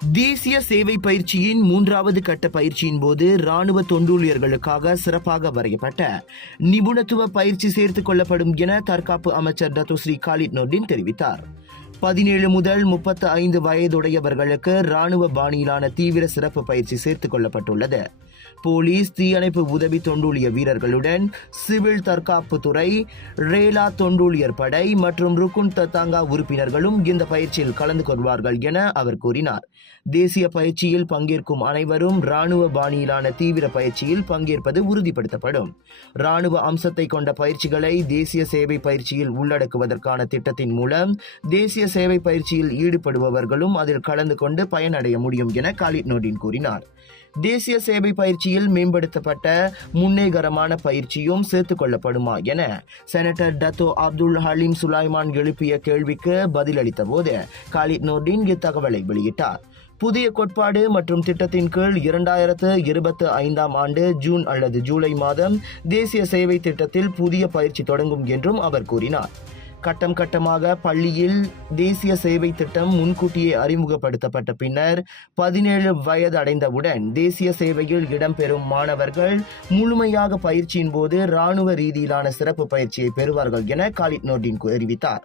தேசிய சேவை பயிற்சியின் 3வது கட்ட பயிற்சியின் போது ராணுவ தொண்டூழியர்களுக்காக சிறப்பாக வரையப்பட்ட நிபுணத்துவ பயிற்சி சேர்த்துக் கொள்ளப்படும் என தற்காப்பு அமைச்சர் டத்தோஸ்ரீ காலித் நொர்டின் தெரிவித்தார். 17 முதல் 35 வயதுடையவர்களுக்கு ராணுவ பாணியிலான தீவிர சிறப்பு பயிற்சி சேர்த்துக் கொள்ளப்பட்டுள்ளது. போலீஸ், தீயணைப்பு உதவி தொண்டூழிய வீரர்களுடன் சிவில் தற்காப்பு துறை, ரேலா தொண்டூழியர் படை மற்றும் ருக்குன் தத்தாங்கா உறுப்பினர்களும் இந்த பயிற்சியில் கலந்து கொள்வார்கள் என அவர் கூறினார். தேசிய பயிற்சியில் பங்கேற்கும் அனைவரும் ராணுவ பாணியிலான தீவிர பயிற்சியில் பங்கேற்பது உறுதிப்படுத்தப்படும். ராணுவ அம்சத்தை கொண்ட பயிற்சிகளை தேசிய சேவை பயிற்சியில் உள்ளடக்குவதற்கான திட்டத்தின் மூலம் தேசிய சேவை பயிற்சியில் ஈடுபடுபவர்களும் அதில் கலந்து கொண்டு பயனடைய முடியும் என காலித் நொர்டின் கூறினார். தேசிய சேவை பயிற்சியில் மேம்படுத்தப்பட்ட முன்னேகரமான பயிற்சியும் சேர்த்துக் கொள்ளப்படுமா என செனட்டர் டத்தோ அப்துல் ஹலீம் சுலைமான் எழுப்பிய கேள்விக்கு பதிலளித்த போது காலித் நொர்டின் இத்தகவலை வெளியிட்டார். புதிய கோட்பாடு மற்றும் திட்டத்தின் கீழ் 2025ஆம் ஆண்டு ஜூன் அல்லது ஜூலை மாதம் தேசிய சேவை திட்டத்தில் புதிய பயிற்சி தொடங்கும் என்றும் அவர் கூறினார். கட்டம் கட்டமாக பள்ளியில் தேசிய சேவை திட்டம் முன்கூட்டியே அறிமுகப்படுத்தப்பட்ட பின்னர் 17 வயது அடைந்தவுடன் தேசிய சேவையில் இடம்பெறும் மாணவர்கள் முழுமையாக பயிற்சியின் போது ராணுவ ரீதியிலான சிறப்பு பயிற்சியை பெறுவார்கள் என காலித் நொர்டின் தெரிவித்தார்.